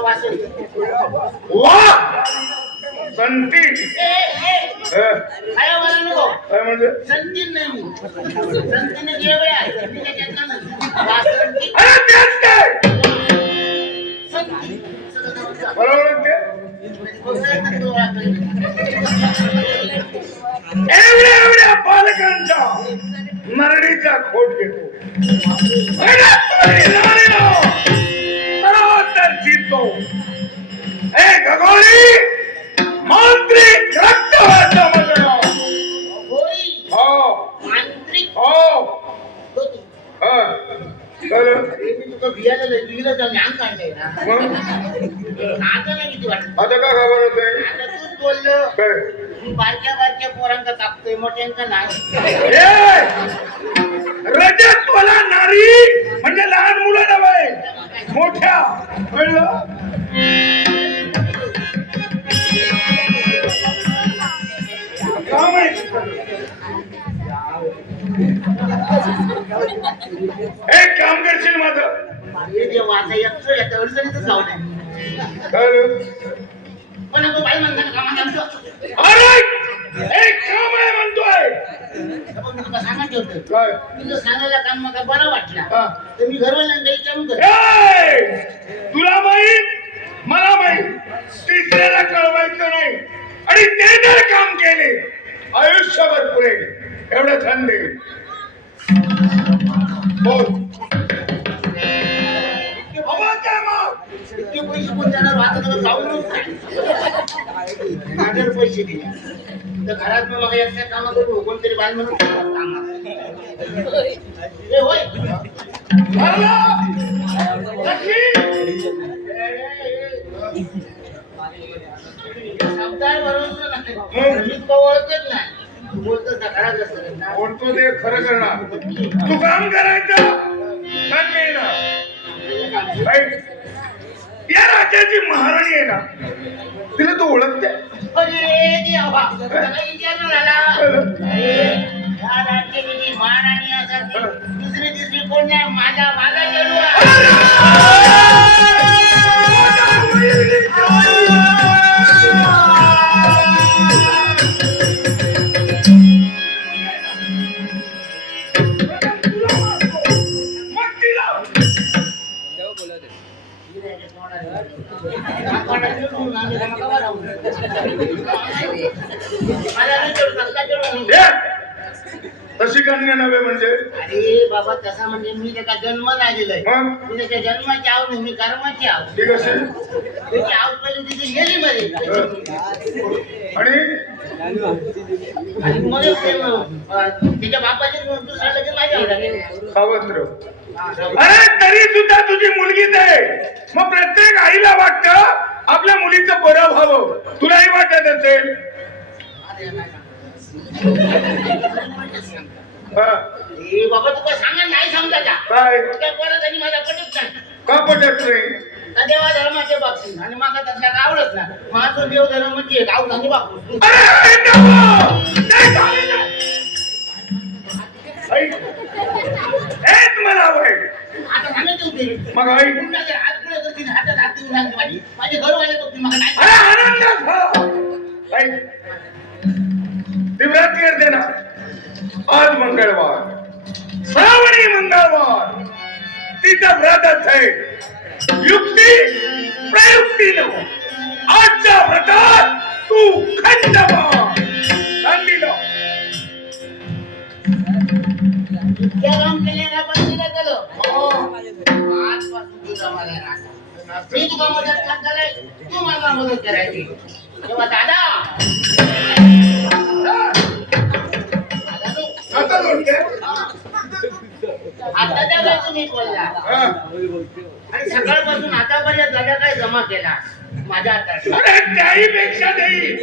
माझं संती काय म्हणजे संतीन नाही संतीने वेगळे आहे मी त्याच्यातला नाही अरे तेच काय संती बरोबर ते संती नरडीचा खोट घेतो. सर्वत्र जितो ए गगोरी मांत्रिक मजनो होई हो. आता नाही किती वाटत आता का खबर होते आता तूच बोललं. काय? मी बारक्या बारक्या पोरांका कापतोय मोठ्यांका नाही ए! रजस्वला नारी म्हणजे लहान मुलं नव्हे मोठ्या. कळलं? एक काम करशील माझं. हे देवा आता येतो याच्या अडचणीतच पण नको बाई म्हणताना कामात आमचं अरे! एक काम आहे म्हणतोय! आपण तुला सांगायचं होतं. काय? तुझं सांगायला काम मला बरं वाटलं हा. तर मी घरवाल्यांना विचारून कर ए! तुला माहीत? मला माहीत. तिसऱ्याला कळवायचं नाही. आणि ते जर काम केले. आयुष्यभर पुरे एवढं थंडी बोल. पैसे कोण देणार आता तर जाऊनच पैसे दिले तर घरात मग एकट्या कामा करू कोणतरी बाई म्हणून नाही ओळखत नाही तू बोलतोस ना. घरात असं बोलतो ते खरं करणार तू काम करायचं राज्याची महाराणी आहे ना तिला तू ओळखते? अरे देवा या राज्याची महाराणी ती दुसरी तिसरी कोण नाही माझा माझा चेडू तशी कन्या नव्हे म्हणजे? अरे बाबा तसा म्हणजे मी त्याचा जन्म झालेला आहे मग? मी त्याच्या जन्माची आव नाही मी कर्माची आव. ती कशी त्याची आव पहिले तिथे गेली मध्ये आणि? आणि मग त्याच्या बापाचे दुसरा लगेच माझ्या आवडा सावत्र. अरे तरी सुद्धा तुझी मुलगीच आहे मग प्रत्येक आईला वाटतं आपल्या मुलीचं बरं व्हावं. तुलाही वाटत असेल. हा, ए बाबा तुला सांगा नाही समजायचा. काय? त्या परत आणि माझ्या पटत नाही. का पटत नाही? त्या देवा धर्माच्या बाबतीत आणि माझा त्यातला काय आवडत नाही. माझं देव धर्म म्हणजे अरे ती व्रत करते ना. आज मंगळवार. श्रावणी मंगळवार. तिचं व्रतच आहे. युक्ती प्रयुक्तीनं आजच्या व्रतात तू खंड इतक्या काम ना केलं मला राग. मी तुला मदत करणार तू मला मदत करायची. तेव्हा दादा. आता जोडते आता त्या तुम्ही बोलला. आणि सकाळपासून आतापर्यंत दादा काय जमा केला? माझ्या हातात. पेक्षा नाही.